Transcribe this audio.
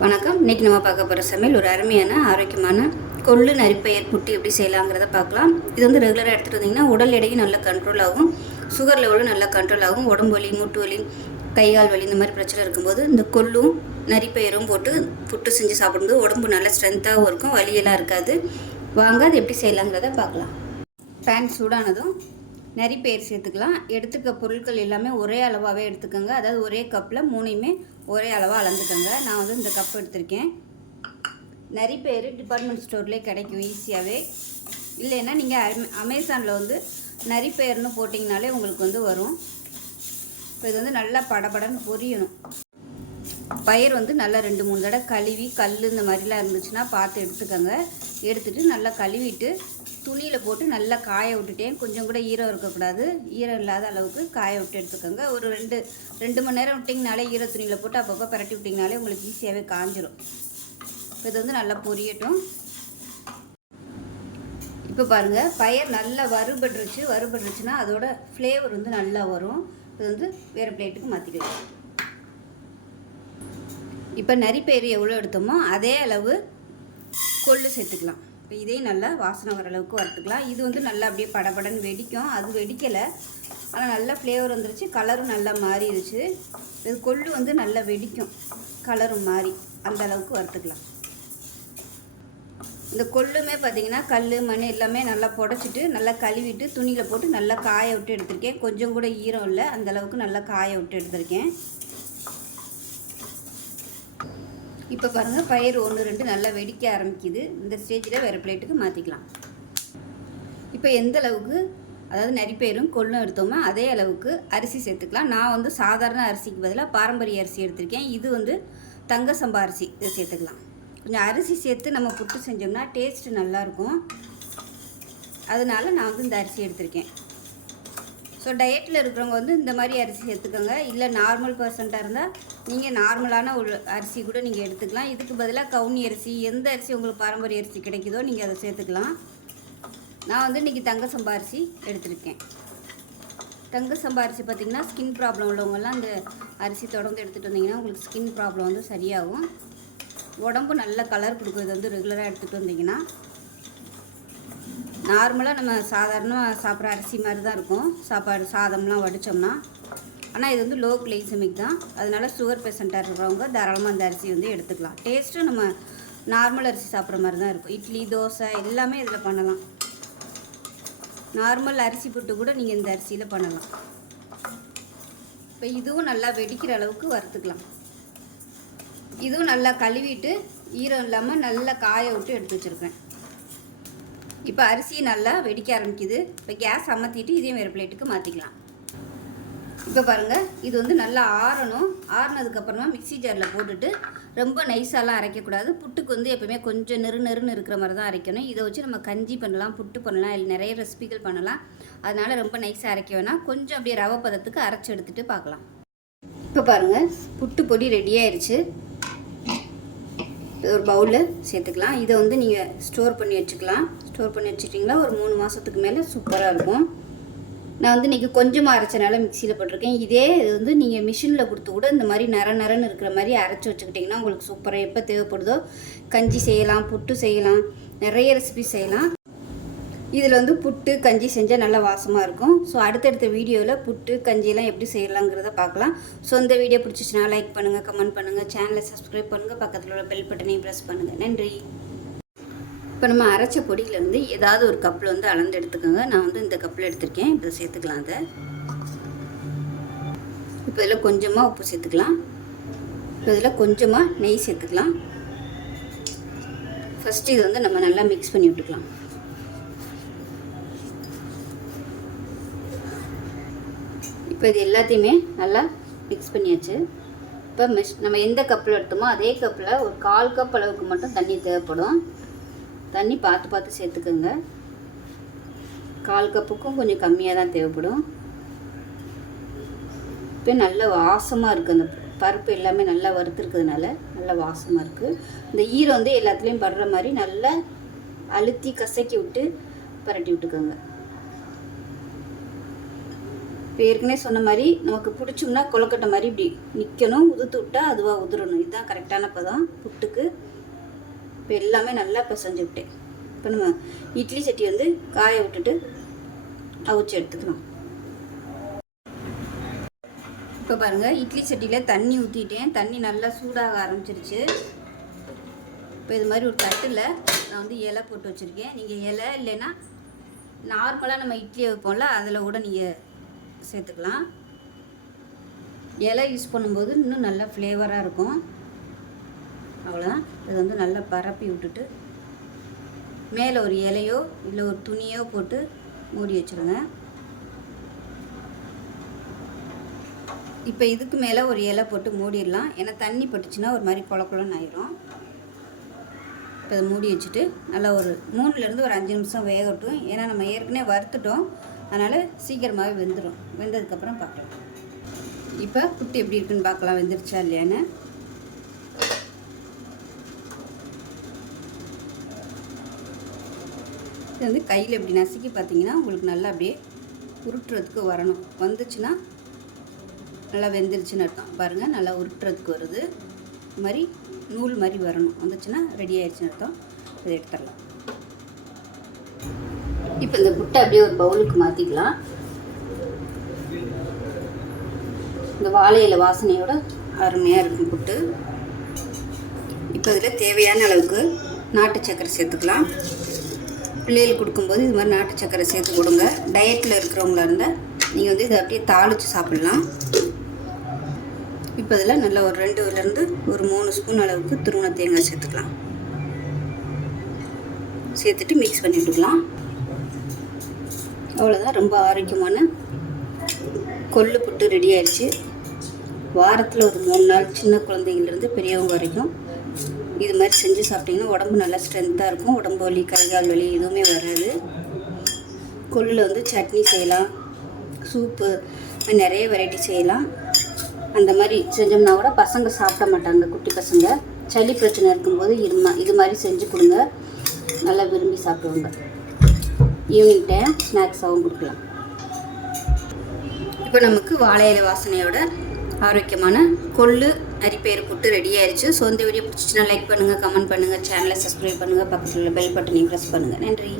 வணக்கம். இன்றைக்கி நம்ம பார்க்க போகிற சமையல் ஒரு அருமையான ஆரோக்கியமான கொள்ளு நரிப்பயிர் புட்டு எப்படி செய்யலாங்கிறத பார்க்கலாம். இது வந்து ரெகுலராக எடுத்துகிட்டு வந்தீங்கன்னா உடல் எடையும் நல்லா கண்ட்ரோல் ஆகும். சுகர் லெவலும் நல்லா கண்ட்ரோல் ஆகும். உடம்பு வலி மூட்டு வலி கை கால் வலி இந்த மாதிரி பிரச்சனை இருக்கும்போது இந்த கொள்ளும் நரிப்பயிரும் போட்டு புட்டு செஞ்சு சாப்பிடும்போது உடம்பு நல்லா ஸ்ட்ரென்த்தாகவும் இருக்கும். வலியெல்லாம் இருக்காது. வாங்க அது எப்படி செய்யலாங்கிறத பார்க்கலாம். பேன் சூடானதும் நரிப்பயிர் சேர்த்துக்கலாம். எடுத்துக்க பொருட்கள் எல்லாமே ஒரே அளவாகவே எடுத்துக்கோங்க. அதாவது ஒரே கப்பில் மூணையுமே ஒரே அளவாக அளந்துக்கோங்க. நான் வந்து இந்த கப் எடுத்திருக்கேன். நரிப்பயிர் டிபார்ட்மெண்ட் ஸ்டோர்லேயே கிடைக்கும் ஈஸியாகவே இல்லைன்னா நீங்கள் அமேசானில் வந்து நரிப்பயிர்னு போட்டிங்கனாலே உங்களுக்கு வந்து வரும். இப்போ இது வந்து நல்லா படபடன்னு பொரியணும். பயிர் வந்து நல்லா ரெண்டு மூணு தடவை கழுவி கல் இந்த மாதிரிலாம் இருந்துச்சுன்னா பார்த்து எடுத்துக்கோங்க. எடுத்துட்டு நல்லா கழுவிட்டு துணியில் போட்டு நல்லா காய விட்டுட்டேன். கொஞ்சம் கூட ஈரம் இருக்கக்கூடாது. ஈரம் இல்லாத அளவுக்கு காய விட்டு எடுத்துக்கோங்க. ஒரு ரெண்டு ரெண்டு மணி நேரம் விட்டிங்கனாலே ஈர துணியில் போட்டு அப்பப்போ பரட்டி விட்டிங்கனாலே உங்களுக்கு ஈஸியாகவே காஞ்சிரும். இப்போ இது வந்து நல்லா பொரியட்டும். இப்போ பாருங்கள் பயிர் நல்லா வறுபட்டுருச்சு. வறுபட்டுருச்சுன்னா அதோட ஃப்ளேவர் வந்து நல்லா வரும். இது வந்து வேறு பிளேட்டுக்கு மாற்றிக்கலாம் இப்போ நரிப்பயிறு எவ்வளோ எடுத்தோமோ அதே அளவு கொள்ளு சேர்த்துக்கலாம். இப்போ இதையும் நல்லா வாசனை வர அளவுக்கு வறுத்துக்கலாம். இது வந்து நல்லா அப்படியே படபடன்னு வெடிக்கும். அது வெடிக்கலை. ஆனால் நல்லா ஃப்ளேவர் வந்துருச்சு. கலரும் நல்லா மாறிடுச்சு இது கொள்ளு வந்து நல்லா வெடிக்கும். கலரும் மாறி அந்த அளவுக்கு வறுத்துக்கலாம். இந்த கொள்ளுமே பார்த்தீங்கன்னா கல் மண் எல்லாமே நல்லா புடச்சிட்டு நல்லா கழுவிட்டு துணியில் போட்டு நல்லா காய விட்டு எடுத்திருக்கேன். கொஞ்சம் கூட ஈரம் இல்லை. அந்த அளவுக்கு நல்லா காய விட்டு எடுத்திருக்கேன். இப்போ பாருங்கள் பயிர் ஒன்று ரெண்டு நல்லா வெடிக்க ஆரம்பிக்குது. இந்த ஸ்டேஜில் வேறு பிளேட்டுக்கு மாற்றிக்கலாம் இப்போ எந்த அளவுக்கு அதாவது நரிப்பயிரும் கொள்ளும் எடுத்தோமோ அதே அளவுக்கு அரிசி சேர்த்துக்கலாம். நான் வந்து சாதாரண அரிசிக்கு பதிலாக பாரம்பரிய அரிசி எடுத்திருக்கேன். இது வந்து தங்க சம்பா அரிசி இதை சேர்த்துக்கலாம். கொஞ்சம் அரிசி சேர்த்து நம்ம புட்டு செஞ்சோம்னா டேஸ்ட்டு நல்லாயிருக்கும் அதனால நான் வந்து இந்த அரிசி எடுத்திருக்கேன். ஸோ டயட்டில் இருக்கிறவங்க வந்து இந்த மாதிரி அரிசி சேர்த்துக்கோங்க இல்லை நார்மல் பர்சண்ட்டாக இருந்தால் நீங்கள் நார்மலான ஒரு அரிசி கூட நீங்கள் எடுத்துக்கலாம். இதுக்கு பதிலாக கவுனி அரிசி எந்த அரிசி உங்களுக்கு பாரம்பரிய அரிசி கிடைக்குதோ நீங்கள் அதை சேர்த்துக்கலாம். நான் வந்து இன்றைக்கி தங்க சம்பா அரிசி எடுத்திருக்கேன். தங்க சம்பா அரிசி பார்த்திங்கன்னா ஸ்கின் ப்ராப்ளம் உள்ளவங்கெல்லாம் அந்த அரிசி தொடர்ந்து எடுத்துகிட்டு வந்தீங்கன்னா உங்களுக்கு ஸ்கின் ப்ராப்ளம் வந்து சரியாகும். உடம்பு நல்ல கலர் கொடுக்கும் இது வந்து ரெகுலராக எடுத்துகிட்டு வந்தீங்கன்னா நார்மலாக நம்ம சாதாரணமாக சாப்பிட்ற அரிசி மாதிரி தான் இருக்கும். சாப்பாடு சாதம்லாம் வடித்தோம்னா ஆனால் இது வந்து லோ கிளைசமிக் தான். அதனால் சுகர் பேஷண்ட்டாக இருக்கிறவங்க தாராளமாக அந்த அரிசி வந்து எடுத்துக்கலாம். டேஸ்ட்டும் நம்ம நார்மல் அரிசி சாப்பிட்ற மாதிரி தான் இருக்கும். இட்லி தோசை எல்லாமே இதில் பண்ணலாம். நார்மல் அரிசி புட்டு கூட நீங்கள் இந்த அரிசியில் பண்ணலாம். இப்போ இதுவும் நல்லா வெடிக்கிற அளவுக்கு வறுத்துக்கலாம். இதுவும் நல்லா கழுவிட்டு ஈரம் இல்லாமல் நல்லா காய விட்டு எடுத்து வச்சுருக்கேன். இப்போ அரிசி நல்லா வெடிக்க ஆரம்பிக்குது. இப்போ கேஸ் அமர்த்திட்டு இதையும் வேறு பிளேட்டுக்கு மாற்றிக்கலாம் இப்போ பாருங்கள் இது வந்து நல்லா ஆறணும். ஆறினதுக்கப்புறமா மிக்ஸி ஜாரில் போட்டுட்டு ரொம்ப நைஸாலாம் அரைக்கக்கூடாது. புட்டுக்கு வந்து எப்பவுமே கொஞ்சம் நெரு நெருன்னு இருக்கிற மாதிரி தான் அரைக்கணும். இதை வச்சு நம்ம கஞ்சி பண்ணலாம் புட்டு பண்ணலாம் இல்லை நிறைய ரெசிபிகள் பண்ணலாம். அதனால் ரொம்ப நைஸாக அரைக்க வேணாம். கொஞ்சம் அப்படியே ரவை பதத்துக்கு அரைச்சி எடுத்துகிட்டு பார்க்கலாம். இப்போ பாருங்கள் புட்டு பொடி ரெடி ஆயிடுச்சு ஒரு பவுலில் சேர்த்துக்கலாம். இதை வந்து நீங்கள் ஸ்டோர் பண்ணி வச்சுக்கலாம். ஸ்டோர் பண்ணி வச்சுட்டிங்களா ஒரு மூணு மாதத்துக்கு மேலே சூப்பராக இருக்கும். நான் வந்து இன்றைக்கி கொஞ்சமாக அரைச்சனால மிக்சியில் போட்டிருக்கேன். இதே இது வந்து நீங்கள் மிஷினில் கொடுத்து கூட இந்த மாதிரி நர நரன்னு இருக்கிற மாதிரி அரைச்சி வச்சுக்கிட்டிங்கன்னா உங்களுக்கு சூப்பராக எப்போ தேவைப்படுதோ கஞ்சி செய்யலாம் புட்டு செய்யலாம் நிறைய ரெசிபி செய்யலாம். இதில் வந்து புட்டு கஞ்சி செஞ்சால் நல்லா வாசமாக இருக்கும். ஸோ அடுத்தடுத்த வீடியோவில் புட்டு கஞ்சியெல்லாம் எப்படி செய்யலாங்கிறத பார்க்கலாம். ஸோ இந்த வீடியோ பிடிச்சிச்சுன்னா லைக் பண்ணுங்கள் கமெண்ட் பண்ணுங்கள் சேனலை சப்ஸ்கிரைப் பண்ணுங்கள் பக்கத்தில் உள்ள பெல் பட்டனையும் ப்ரெஸ் பண்ணுங்கள் நன்றி. இப்போ நம்ம அரைச்ச பொடியிலேருந்து ஏதாவது ஒரு கப்பில் வந்து அளந்து எடுத்துக்கோங்க. நான் வந்து இந்த கப்பில் எடுத்திருக்கேன். இப்போ சேர்த்துக்கலாம் அதை. இப்போ இதில் கொஞ்சமாக உப்பு சேர்த்துக்கலாம். இப்போ இதில் கொஞ்சமாக நெய் சேர்த்துக்கலாம். ஃபஸ்ட்டு இது வந்து நம்ம நல்லா மிக்ஸ் பண்ணி விட்டுக்கலாம். இப்போ இது எல்லாத்தையுமே நல்லா மிக்ஸ் பண்ணியாச்சு. இப்போ மிஷ் நம்ம எந்த கப்பில் எடுத்தோமோ அதே கப்பில் ஒரு கால் கப் அளவுக்கு மட்டும் தண்ணி தேவைப்படும். தண்ணி பார்த்து பார்த்து சேர்த்துக்கோங்க. கால் கப்புக்கும் கொஞ்சம் கம்மியாக தான் தேவைப்படும். இப்போ நல்ல வாசமாக இருக்குது அந்த பருப்பு எல்லாமே நல்லா வறுத்துருக்கிறதுனால நல்லா வாசமாக இருக்குது இந்த ஈரம் வந்து எல்லாத்துலேயும் படுற மாதிரி நல்லா அழுத்தி கசக்கி விட்டு பரட்டி விட்டுக்கோங்க. இப்போ ஏற்கனவே சொன்ன மாதிரி நமக்கு பிடிச்சோம்னா கொலக்கட்டை மாதிரி இப்படி நிற்கணும் உதுத்து விட்டா அதுவாக உதிரணும். இதுதான் கரெக்டான பதம் புட்டுக்கு. இப்போ எல்லாமே நல்லா பிசைஞ்சு விட்டேன். இப்போ நம்ம இட்லி சட்டி வந்து காய விட்டுட்டு அவிச்சு எடுத்துக்கலாம் இப்போ பாருங்கள் இட்லி சட்டியில் தண்ணி ஊற்றிட்டேன் தண்ணி நல்லா சூடாக ஆரம்பிச்சிருச்சு. இப்போ இது மாதிரி ஒரு தட்டில் நான் வந்து இலை போட்டு வச்சுருக்கேன். நீங்கள் இலை இல்லைன்னா நார்மலாக நம்ம இட்லி வைப்போம்ல அதில் கூட நீங்கள் சேர்த்துக்கலாம். இலை யூஸ் பண்ணும்போது இன்னும் நல்லா ஃப்ளேவராக இருக்கும். அவ்வளோதான் இது வந்து நல்லா பரப்பி விட்டுட்டு மேலே ஒரு இலையோ இல்லை ஒரு துணியோ போட்டு மூடி வச்சுருங்க. இப்போ இதுக்கு மேலே ஒரு இலை போட்டு மூடிடலாம். ஏன்னா தண்ணி பட்டுச்சுன்னா ஒரு மாதிரி குள குளன்னு ஆயிரும். இப்போ அதை மூடி வச்சுட்டு நல்லா ஒரு மூணுலேருந்து ஒரு அஞ்சு நிமிஷம் வேகட்டும். ஏன்னா நம்ம ஏற்கனவே வறுத்துட்டோம். அதனால் சீக்கிரமாகவே வெந்துடும் வெந்ததுக்கப்புறம் பார்க்கலாம். இப்போ புட்டு எப்படி இருக்குன்னு பார்க்கலாம். வெந்துருச்சா இல்லையான்னு. இது வந்து கையில் இப்படி நசுக்கி பார்த்தீங்கன்னா உங்களுக்கு நல்லா அப்படியே உருட்டுறதுக்கு வரணும். வந்துச்சுன்னா நல்லா வெந்துருச்சுன்னு அர்த்தம். பாருங்கள் நல்லா உருட்டுறதுக்கு வருது. இது மாதிரி நூல் மாதிரி வரணும். வந்துச்சுன்னா ரெடி ஆயிடுச்சுன்னு அர்த்தம். இதை எடுத்துடலாம். இப்போ இந்த புட்டை அப்படியே ஒரு பவுலுக்கு மாற்றிக்கலாம் இந்த வாழை இலை வாசனையோட அருமையாக இருக்கும் புட்டு இப்போ இதில் தேவையான அளவுக்கு நாட்டு சக்கரை சேர்த்துக்கலாம். பிள்ளைகளுக்கு கொடுக்கும்போது இது மாதிரி நாட்டு சக்கரை சேர்த்து கொடுங்க. டயட்டில் இருக்கிறவங்களா இருந்தால் நீங்கள் வந்து இதை அப்படியே தாளித்து சாப்பிட்லாம். இப்போ இதில் நல்லா ஒரு ரெண்டுலேருந்து ஒரு மூணு ஸ்பூன் அளவுக்கு திருமண தேங்காய் சேர்த்துக்கலாம். சேர்த்துட்டு மிக்ஸ் பண்ணி விட்டுக்கலாம். அவ்வளோதான் ரொம்ப ஆரோக்கியமான கொள்ளு புட்டு ரெடி ஆயிடுச்சு. வாரத்தில் ஒரு மூணு நாள் சின்ன குழந்தைங்கள்லேருந்து பெரியவங்க வரைக்கும் இது மாதிரி செஞ்சு சாப்பிட்டிங்கன்னா உடம்பு நல்லா ஸ்ட்ரென்த்தாக இருக்கும். உடம்பு வலி கை கால் வலி எதுவுமே வராது. கொள்ளில் வந்து சட்னி செய்யலாம் சூப்பு நிறைய வெரைட்டி செய்யலாம். அந்த மாதிரி செஞ்சோம்னா கூட பசங்க சாப்பிட மாட்டாங்க குட்டி பசங்க. சளி பிரச்சனை இருக்கும்போது இதுமா இது மாதிரி செஞ்சு கொடுங்க. நல்லா விரும்பி சாப்பிடுவாங்க. ஈவினிங் டைம் ஸ்நாக்ஸாகவும் கொடுக்கலாம். இப்போ நமக்கு வாழை இலை வாசனையோட ஆரோக்கியமான கொள்ளு அரிப்பயிறு புட்டு ரெடி ஆயிடுச்சு ஸோ இந்த வீடியோ பிடிச்சிச்சுன்னா லைக் பண்ணுங்கள் கமெண்ட் பண்ணுங்கள் சேனலை சப்ஸ்கிரைப் பண்ணுங்கள் பக்கத்தில் உள்ள பெல் பட்டனையும் ப்ரெஸ் பண்ணுங்கள் நன்றி.